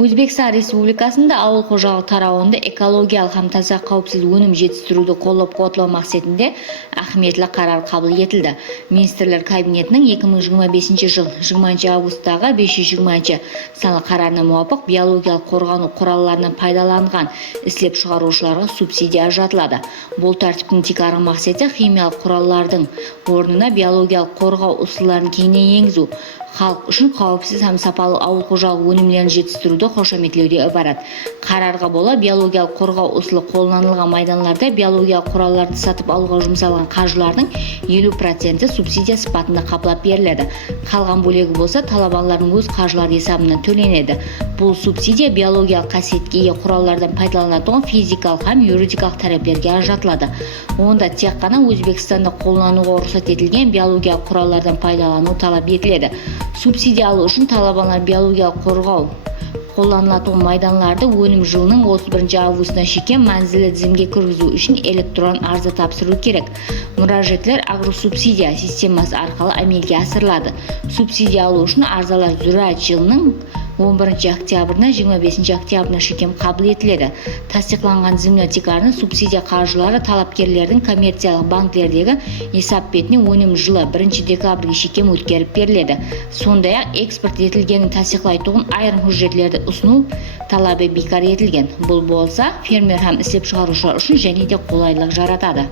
Өзбекстан Республикасында ауыл қожалық тарауында экологиялық һәм таза қауіпсіз өнім жетістіруді қолдап қуатлау мақсатында ахметлі қарар қабыл етілді. Министрлер кабинетінің 2025 жыл 20 августтағы 520 саны қарарына муафық биологиялық қорғану құралларынан пайдаланған ислеп шығарушыларға субсидия ажыратылады. Бұл тәртіптің тикары мақсаты химиялық құраллардың орнына биологиялық қорғау ұсыныстарын кеңінен енгізу, халық үшін қауіпсіз һәм сапалы ауыл қожалық өнімдерін жетістіруді қошаметлеуде ібарат. Қарарға бола биологиялық қорғау ұсылы қолданылған майданларда биологиялық құралдарды сатып алуға жұмсалған қаржылардың 50% субсидия сипатында қаплап беріледі. Қалған бөлігі болса талабалардың өз қаржылары есебінен төленеді. Бұл субсидия биологиялық қасиетке ие құралдардан пайдаланатын физикалық һәм юридикалық тараптарға ажыратылады. Онда тек қана Өзбекстанда қолдануға рұқсат етілген биологиялық құралдардан пайдалану талап етіледі. Субсидия алу үшін талабалар биологиялық қорғау қолданылатын майданларды өнім жылының 31 августына шейін мәнзілі тізімге кіргізу үшін электрон арызы тапсыру керек. Мұражетлер агросубсидия системасы арқылы әмелге асырылады. Субсидия алу үшін арзалар зират жылының 11 октябрына 25 октябрына шейін қабыл етіледі. Тасдиқланған тізімнің субсидия қаржылары талапкерлердің коммерциялық банктердегі есап бетіне өнім жылы 1 декабрге шейін өткеріп беріледі. Сондай-ақ экспорт етілгенін тасдиқлайтын айрым hücretlerді ұсыну талабы бекар етілген. Бұл болса фермер һәм ислеп шығарушылар үшін және де қолайлылық жаратады.